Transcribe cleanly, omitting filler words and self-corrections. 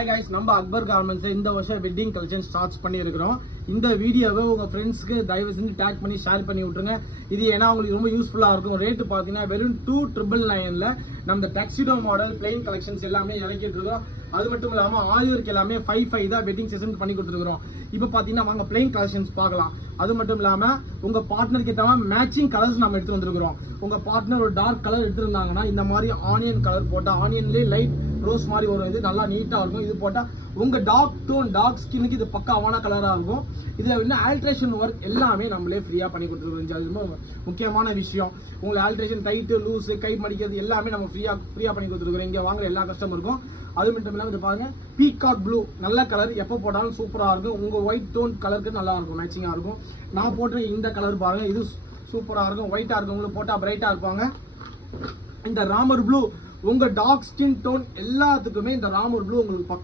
Hi guys, நம்ம Akbar garments இந்த வருஷம் வெட்டிங் கலெக்ஷன் ஸ்டார்ட் பண்ணியிருக்கிறோம். இந்த வீடியோவை உங்க ஃப்ரெண்ட்ஸ்க்கு தயவு செஞ்சு டேக் பண்ணி ஷேர் பண்ணி விட்டுருங்க. இது ஏன்னா உங்களுக்கு ரொம்ப யூஸ்ஃபுல்லா இருக்கும். ரேட் பார்த்தீங்கன்னா வெறும் 2,999ல நம்ம டக்ஸிடோ மாடல் பிளெயின் கலெக்ஷன்ஸ் எல்லாமே இறக்கிட்டு இருக்கோம். அது மட்டும் இல்லாமல் ஆரியோருக்கு எல்லாமே 5 தான் வெட்டிங் செஷன் பண்ணி கொடுத்துருக்கோம். இப்போ பார்த்தீங்கன்னா வாங்க பிளெயின் கலெக்ஷன்ஸ் பார்க்கலாம். அது மட்டும் இல்லாமல் உங்க பார்ட்னருக்கு ஏற்ற மேட்சிங் கலர்ஸ் நம்ம எடுத்து வந்திருக்கிறோம். உங்க பார்ட்னர் ஒரு டார்க் கலர் எடுத்திருந்தாங்கன்னா இந்த மாதிரி ஆனியன் கலர் போட்டா ஆனியன்லேயே லைட் ரோஸ் மாதிரி வரும். இது நல்லா நீட்டா இருக்கும். இது போட்டா உங்க டார்க் ஸ்கின்னுக்கு இது பக்காவான கலரா இருக்கும். இதுல இன்னும் ஆல்ட்ரேஷன் ஒர்க் எல்லாமே நம்மளே ஃப்ரீயா பண்ணி கொடுத்துருக்கோம். அது ரொம்ப முக்கியமான விஷயம். உங்களுக்கு ஆல்ட்ரேஷன் டைட்டு லூஸ் கை மடிக்கிறது எல்லாமே நம்ம ஃப்ரீயா பண்ணி கொடுத்துருக்கோம். இங்க வாங்குற எல்லா கஸ்டமருக்கும். அது மட்டும் இல்லாமல் இது பாருங்க பீகாக் ப்ளூ நல்ல கலர், எப்போ போட்டாலும் சூப்பரா இருக்கும். உங்க ஒயிட் டோன் கலருக்கு நல்லா இருக்கும், மேட்சிங்கா இருக்கும். நான் போட்ட இந்த கலர் பாருங்க, இது சூப்பரா இருக்கும். ஒயிட்டா இருக்கவங்களுக்கு போட்டா பிரைட்டா இருப்பாங்க. இந்த ராமர் ப்ளூ உங்க டார்க் ஸ்கின் டோன் எல்லாத்துக்குமே இந்த ராமர் ப்ளூ உங்களுக்கு பக்கா